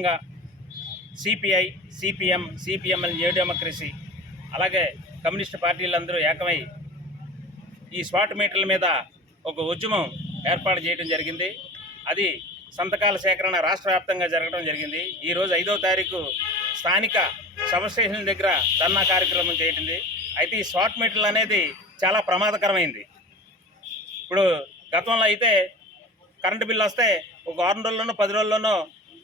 ప్రధానంగా CPI CPM CPI ML new democracy అలాగే communist పార్టీలందరూ ఏకమై ఈ స్పాట్ మీటర్ల మీద ఒక ఉద్యమం ఏర్పాటు చేయడం జరిగింది. అది సంతకాల సేకరణ రాష్ట్ర వ్యాప్తంగా జరగడం జరిగింది. ఈరోజు ఐదో తారీఖు స్థానిక సబ్స్టేషన్ దగ్గర ధర్నా కార్యక్రమం చేయటింది. అయితే ఈ స్పాట్ మీటర్లు అనేది చాలా ప్రమాదకరమైంది. ఇప్పుడు గతంలో అయితే కరెంటు బిల్లు వస్తే ఒక వారం రోజుల్లోనో పది రోజుల్లోనో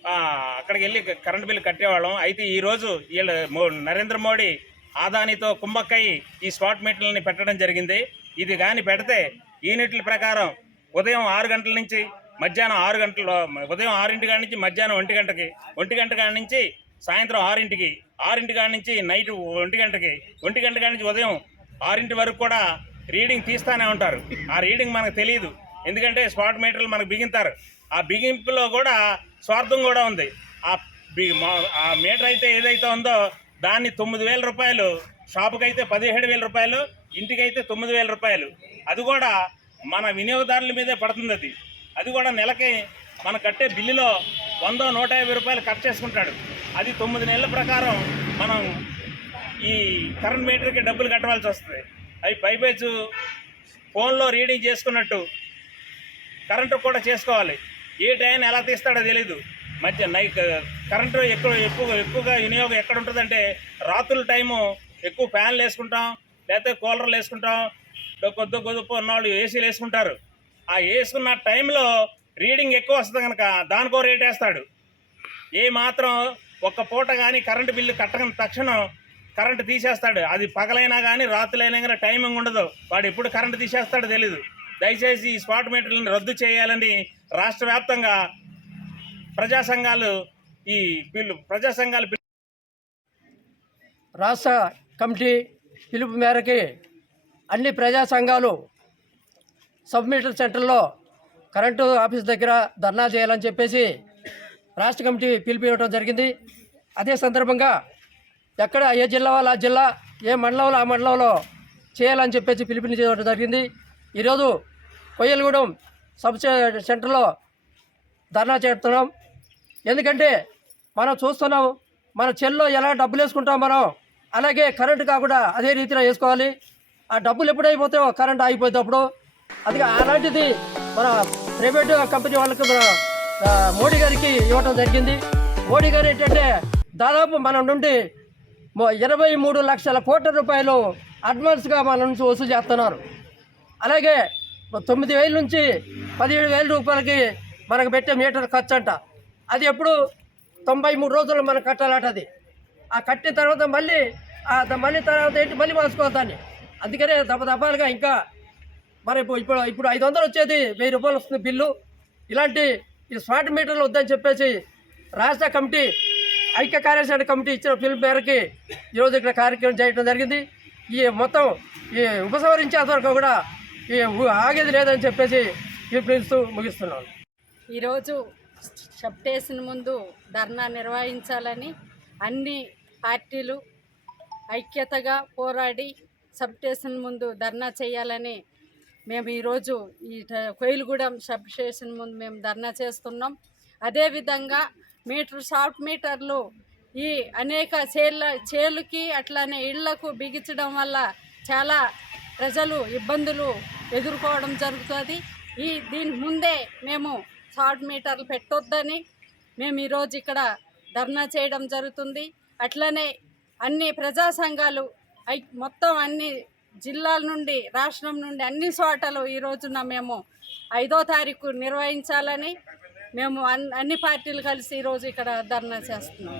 అక్కడికి వెళ్ళి కరెంటు బిల్లు కట్టేవాళ్ళం. అయితే ఈరోజు వీళ్ళు మో- నరేంద్ర మోడీ ఆదానితో కుంభక్కయి ఈ స్పాట్ మీటర్లని పెట్టడం జరిగింది. ఇది కానీ పెడితే యూనిట్ల ప్రకారం ఉదయం ఆరు గంటల నుంచి మధ్యాహ్నం ఆరు గంటల ఉదయం ఆరింటి కాడి నుంచి మధ్యాహ్నం ఒంటి గంటకి ఒంటి గంట కాడి నుంచి సాయంత్రం ఆరింటికి ఆరింటి కాడి నుంచి నైట్ ఒంటి గంటకి ఒంటి గంట కాడి నుంచి ఉదయం ఆరింటి వరకు కూడా రీడింగ్ తీస్తానే ఉంటారు. ఆ రీడింగ్ మనకు తెలియదు ఎందుకంటే స్పాట్ మీటర్లు మనకు బిగింతారు. ఆ బిగింపులో కూడా స్వార్థం కూడా ఉంది. ఆ బి- ఆ మీటర్ అయితే ఏదైతే ఉందో దాన్ని తొమ్మిది వేల రూపాయలు షాపుకైతే పదిహేడు వేల రూపాయలు ఇంటికైతే తొమ్మిది వేల రూపాయలు. అది కూడా మన వినియోగదారుల మీదే పడుతుంది అది. అది కూడా నెలకి మన కట్టే బిల్లులో వందో నూట యాభై రూపాయలు కట్ చేసుకుంటాడు. అది తొమ్మిది నెలల ప్రకారం మనం ఈ కరెంట్ మీటర్కి డబ్బులు కట్టవలసి వస్తుంది. అవి పైపేచు ఫోన్లో రీడింగ్ చేసుకున్నట్టు కరెంటు కూడా చేసుకోవాలి. ఏ టైం ఎలా తీస్తాడో తెలీదు. మధ్య నైట్ కరెంటు ఎక్కువ ఎక్కువ ఎక్కువగా వినియోగం ఎక్కడ ఉంటుందంటే రాత్రుల టైము ఎక్కువ ఫ్యాన్లు వేసుకుంటాం లేకపోతే కూలర్లు వేసుకుంటాం కొద్ది కొద్ది ఉన్నవాళ్ళు ఏసీలు వేసుకుంటారు. ఆ వేసుకున్న టైంలో రీడింగ్ ఎక్కువ వస్తుంది కనుక దానికో రేట్ వేస్తాడు. ఏ మాత్రం ఒక్క పూట కానీ కరెంటు బిల్లు కట్టని తక్షణం కరెంటు తీసేస్తాడు. అది పగలైనా కానీ రాత్రులైనా కానీ టైమింగ్ ఉండదు. వాడు ఎప్పుడు కరెంటు తీసేస్తాడో తెలీదు. దయచేసి ఈ స్పాట్ మీటర్లను రద్దు చేయాలని రాష్ట్ర వ్యాప్తంగా ప్రజా సంఘాలు ఈ పిల్లు ప్రజా సంఘాలు పిలు- రాష్ట్ర కమిటీ పిలుపు మేరకి అన్ని ప్రజా సంఘాలు సబ్మిటర్ సెంటర్లో కరెంటు ఆఫీస్ దగ్గర ధర్నా చేయాలని చెప్పేసి రాష్ట్ర కమిటీ పిలుపు ఇవ్వడం జరిగింది. అదే సందర్భంగా ఎక్కడ ఏ జిల్లా వాళ్ళు ఆ జిల్లా ఏ మండలంలో ఆ మండలంలో చేయాలని చెప్పేసి పిలుపునివ్వడం జరిగింది. ఈరోజు కొయ్యలగూడెం సబ్ సెంటర్లో ధర్నా చేస్తున్నాం. ఎందుకంటే మనం చూస్తున్నాం మన చెల్లో ఎలా డబ్బులు వేసుకుంటాం మనం అలాగే కరెంటు కాకుండా అదే రీతిలో వేసుకోవాలి. ఆ డబ్బులు ఎప్పుడైపోతాయో కరెంట్ ఆగిపోయేటప్పుడు అది అలాంటిది మన ప్రైవేట్ కంపెనీ వాళ్ళకి మన మోడీ గారికి ఇవ్వటం జరిగింది. మోడీ గారు ఏంటంటే దాదాపు మన నుండి ఇరవై మూడు లక్షల కోట్ల రూపాయలు అడ్వాన్స్గా మన నుంచి వసూలు చేస్తున్నారు. అలాగే తొమ్మిది వేల నుంచి పదిహేడు వేల రూపాయలకి మనకు పెట్టే మీటర్ ఖర్చు అంట. అది ఎప్పుడు? తొంభై మూడు రోజులు మనం కట్టాలట అది. ఆ కట్టిన తర్వాత మళ్ళీ మళ్ళీ తర్వాత ఏంటి? మళ్ళీ మార్చుకోవాలి దాన్ని. అందుకనే దపదపాలుగా ఇంకా మరి ఇప్పుడు ఇప్పుడు ఇప్పుడు ఐదు వందలు వచ్చేది వెయ్యి రూపాయలు వస్తుంది బిల్లు. ఇలాంటి ఈ స్మార్ట్ మీటర్లు వద్దని చెప్పేసి రాష్ట్ర కమిటీ ఐక్య కార్యాచరణ కమిటీ ఇచ్చిన పిలుపు మేరకి ఈరోజు ఇక్కడ కార్యక్రమం చేయడం జరిగింది. ఈ మొత్తం ఈ ఉపసంహరించేంతవరకు కూడా ఆగేది లేదని చెప్పేసి పిలుపునిస్తూ ముగిస్తున్నాను ఈరోజు స్టేషన్ ముందు ధర్నా నిర్వహించాలని అన్ని పార్టీలు ఐక్యతగా పోరాడి సబ్ స్టేషన్ ముందు ధర్నా చేయాలని మేము ఈరోజు ఈ ట- కోయిలగూడెం సబ్ స్టేషన్ ముందు మేము ధర్నా చేస్తున్నాం. అదేవిధంగా మీటర్ షార్ట్ మీటర్లు ఈ అనేక చేళ్ళ చేలుకి అట్లానే ఇళ్ళకు బిగించడం వల్ల చాలా ప్రజలు ఇబ్బందులు ఎదుర్కోవడం జరుగుతుంది. ఈ దీని ముందే మేము షార్ట్ మీటర్లు పెట్టొద్దని మేము ఈరోజు ఇక్కడ ధర్నా చేయడం జరుగుతుంది. అట్లనే అన్ని ప్రజా సంఘాలు ఐ మొత్తం అన్ని జిల్లాల నుండి రాష్ట్రం నుండి అన్ని చోటలు ఈ రోజున మేము ఐదో తారీఖు నిర్వహించాలని మేము అన్ని పార్టీలు కలిసి ఈరోజు ఇక్కడ ధర్నా చేస్తున్నాం.